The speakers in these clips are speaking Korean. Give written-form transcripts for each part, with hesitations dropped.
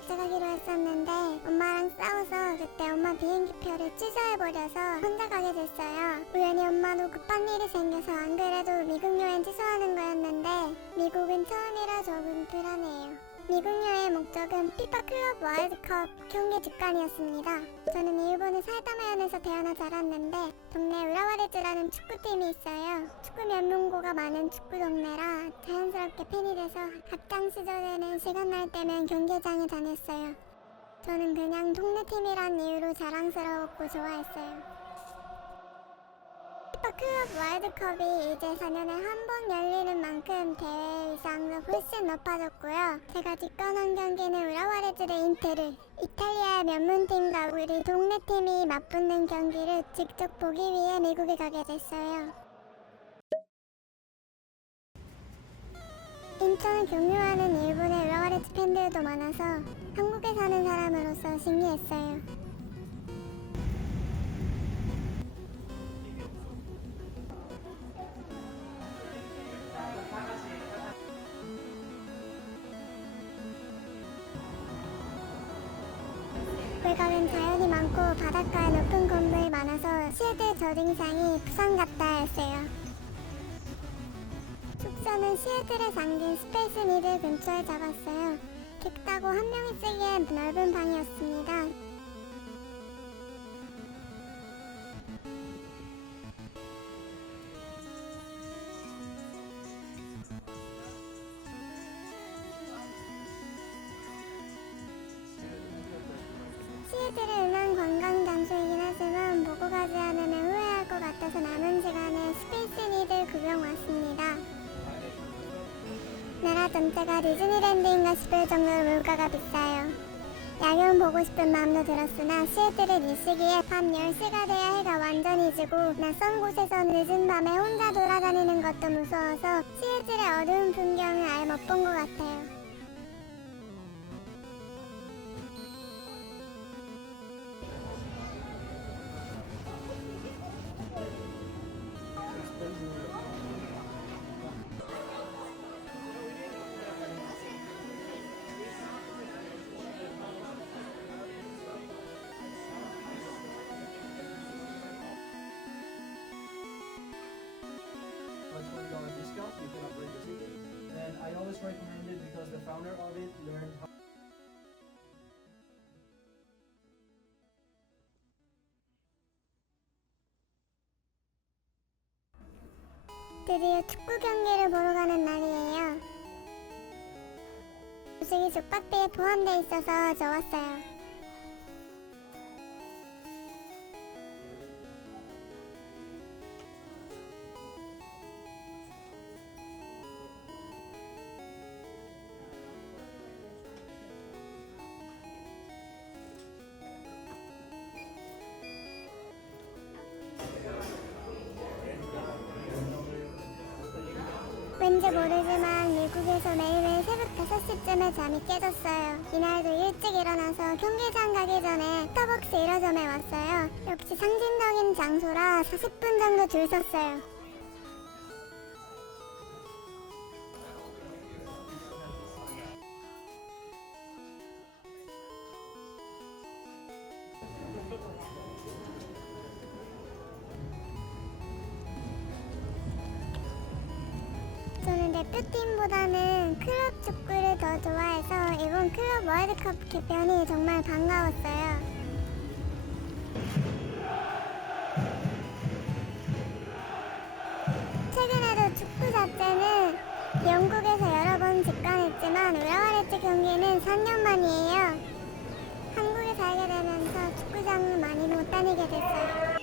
같이 가기로 했었는데 엄마랑 싸워서 그때 엄마 비행기표를 취소해버려서 혼자 가게 됐어요. 우연히 엄마도 급한 일이 생겨서 안 그래도 미국 여행 취소하는 거였는데 미국은 처음이라 조금 불안해요. 미국 여행 목적은 피파 클럽 월드컵 경기 직관이었습니다. 저는 일본의 사이타마현에서 태어나 자랐는데 동네 우라와레즈라는 축구팀이 있어요. 축구 명문고가 많은 축구 동네라 자연스럽게 팬이 돼서 학창 시절에는 시간 날 때면 경기장에 다녔어요. 저는 그냥 동네 팀이란 이유로 자랑스러웠고 좋아했어요. 피파 클럽 월드컵이 이제 4년에 한 번 열리는 만큼 대회 위상도 훨씬 높아졌고요. 제가 직관한 경기는 우라와레즈 대 인테르, 이탈리아의 명문팀과 우리 동네 팀이 맞붙는 경기를 직접 보기 위해 미국에 가게 됐어요. 인천을 경유하는 일본의 우라와레즈 팬들도 많아서 한국에 사는 사람으로서 신기했어요. 외곽은 자연이 많고 바닷가에 높은 건물이 많아서 시애틀 첫인상이 부산 같다였어요. 숙소는 시애틀에 잠긴 스페이스 니들 근처에 잡았어요. 깊다고 한 명이 쓰기에 넓은 방이었습니다. 시애틀은 은한 관광 장소이긴 하지만 보고 가지 않으면 후회할 것 같아서 남은 시간에 스페이스 니들 구경 왔습니다. 나라 전체가 디즈니랜드인가 싶을 정도로 물가가 비싸요. 야경 보고 싶은 마음도 들었으나 시애틀은 이 시기에 밤 10시가 돼야 해가 완전히 지고 낯선 곳에서 늦은 밤에 혼자 돌아다니는 것도 무서워서 시애틀의 어두운 풍경을 아예 못 본 것 같아요. $20 discount, you can upgrade the ticket. And I always recommend it because the founder of it learned how. 드디어 축구 경기를 보러 가는 날이에요. 조식이 숙박비에 포함돼 있어서 좋았어요. 왠지 모르지만 미국에서 매일매일 새벽 5시쯤에 잠이 깨졌어요. 이날도 일찍 일어나서 경기장 가기 전에 스타벅스 1호점에 왔어요. 역시 상징적인 장소라 40분 정도 줄 섰어요. 저는 대표팀보다는 클럽 축구를 더 좋아해서 이번 클럽 월드컵 개편이 정말 반가웠어요. 최근에도 축구 자체는 영국에서 여러 번 직관했지만 우라와레즈 경기는 4년 만이에요. 한국에 살게 되면서 축구장을 많이 못 다니게 됐어요.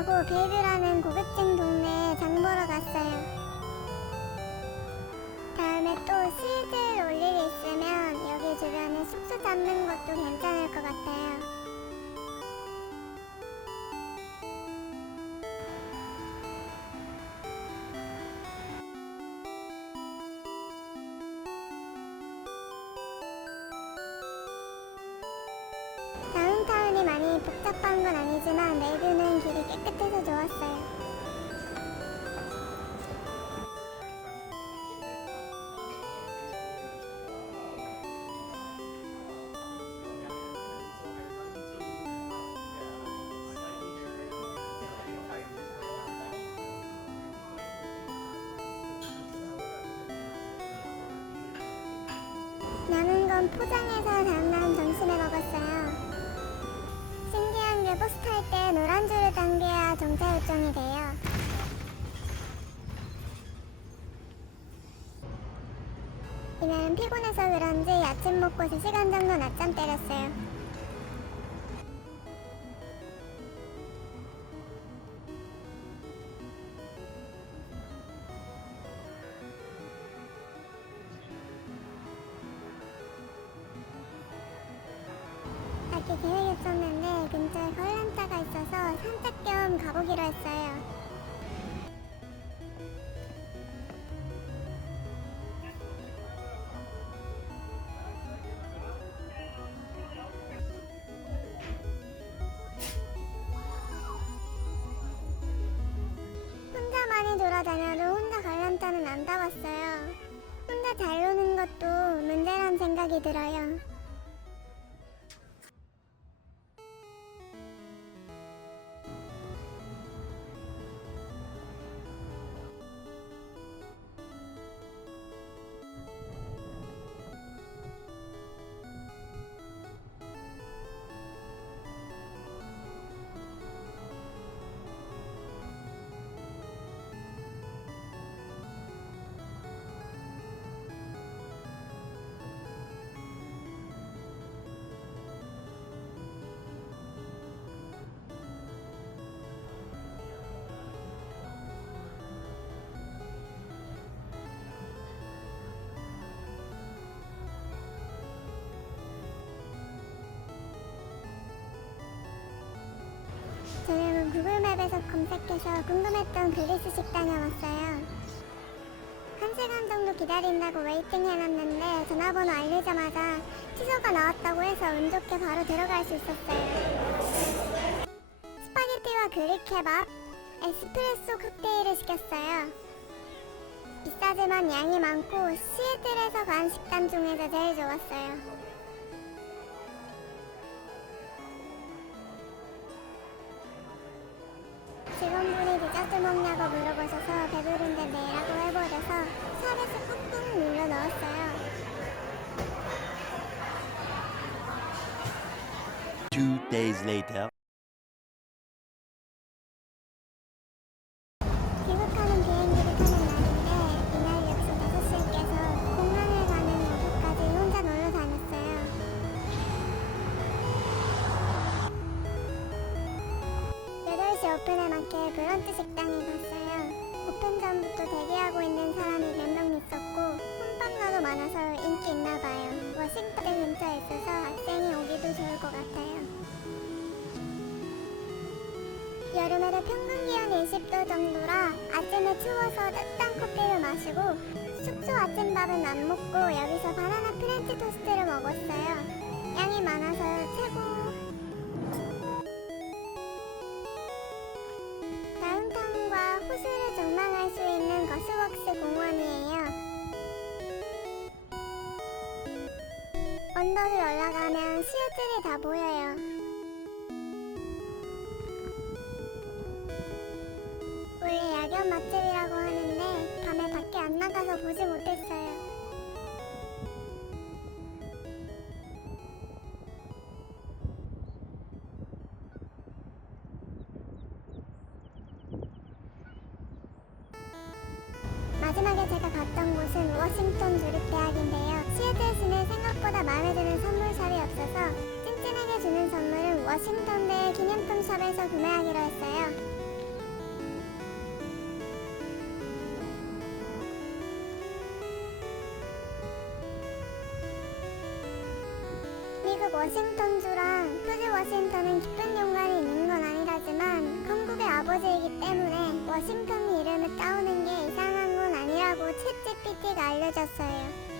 끝나고 벨뷰라는 고급진 동네에 장 보러 갔어요. 다음에 또 슬슬 올 일이 있으면 여기 주변에 숙소 잡는 것도 괜찮을 것 같아요. 다운타운이 많이 복잡한 건 아니지만 멜뷰는 길이 깨끗해서 좋았어요. 남은 건 포장해서 다음날 점심에 먹었어요. 신기한 게 버스 탈 때 노란 줄을 당겨야 정차 요청이 돼요. 이날은 피곤해서 그런지 아침 먹고 3시간 정도 낮잠 때렸어요. 딱히 계획했었는데 근처에 관람차가 있어서 산책 겸 가보기로 했어요. 혼자 많이 돌아다녀도 혼자 관람차는 안 타봤어요. 혼자 잘 노는 것도 문제란 생각이 들어요. 저녁은 구글맵에서 검색해서 궁금했던 그리스 식당에 왔어요. 1시간 정도 기다린다고 웨이팅 해놨는데 전화번호 알리자마자 취소가 나왔다고 해서 운 좋게 바로 들어갈 수 있었어요. 스파게티와 그릭 케밥, 에스프레소 칵테일을 시켰어요. 비싸지만 양이 많고 시애틀에서 간 식당 중에서 제일 좋았어요. 직원분이 디저트 먹냐고 물어보셔서 배부른데 내라고 해버려서 샵에서 꾹꾹 눌러 넣었어요. 2 days later. 귀국하는 비행기를 타는 날인데 이날 역시 5시에 깨서 공항을 가는 오후까지 혼자 놀러 다녔어요. 8시 오픈에 맞게 브런치 식당에 갔어요. 오픈 전부터 대기하고 있는 사람이 몇 명 있었고 혼밥러도 많아서 인기 있나봐요. 워싱턴 근처에 있어서 학생이 오기도 좋을 것 같아요. 여름에도 평균 기온 20도 정도라 아침에 추워서 따뜻한 커피를 마시고 숙소 아침밥은 안 먹고 여기서 바나나 프렌치 토스트를 먹었어요. 양이 많아서 최고. 다운타운과 호수를 전망할 수 있는 거스웍스 공원이에요. 언덕을 올라가면 시애틀이 다 보여요. 원래 야경 맛집이라고 하는데 밤에 밖에 안 나가서 보지 못했어요. 마지막에 제가 갔던 곳은 워싱턴 주립대학인데요. 시애틀 시내 생각보다 마음에 드는 선물샵이 없어서 찐찐하게 주는 선물은 워싱턴대 기념품 샵에서 구매하기로 했어요. 워싱턴주랑 표지 워싱턴은 기쁜 연관이 있는 건 아니라지만 건국의 아버지이기 때문에 워싱턴 이름을 따오는 게 이상한 건 아니라고 챗GPT가 알려줬어요.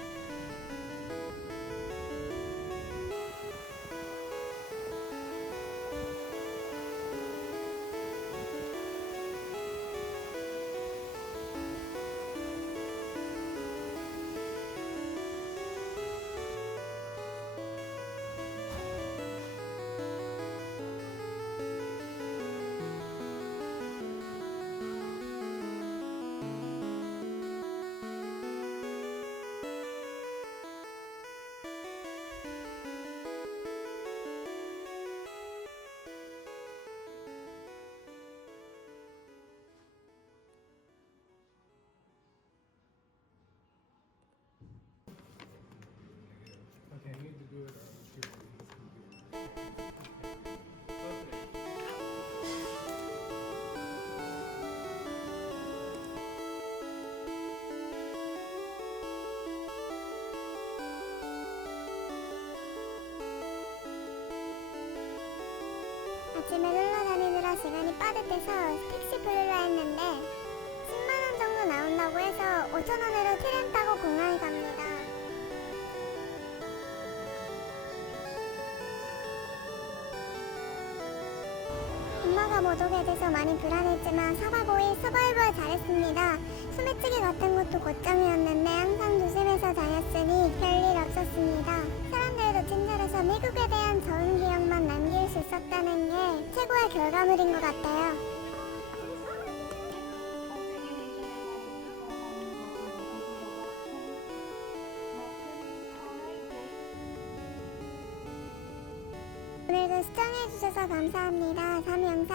Okay, I need to do it on the computer. 아침에 놀러 다니느라 시간이 빠듯해서 택시 부르려 했는데 10만원 정도 나온다고 해서 5천원으로 트램 타고 공항에 갑니다. 엄마가 못 오게 돼서 많이 불안했지만 4박 5일 서바이벌 잘했습니다. 소매치기 같은 것도 걱정이었는데 항상 조심해서 다녔으니 별일 없었습니다. 사람들도 친절해서 미국에 대한 좋은 기억만 남길 수 있었다는 게 최고의 결과물인 것 같아요. 오늘도 시청해주셔서 감사합니다. 다음 영상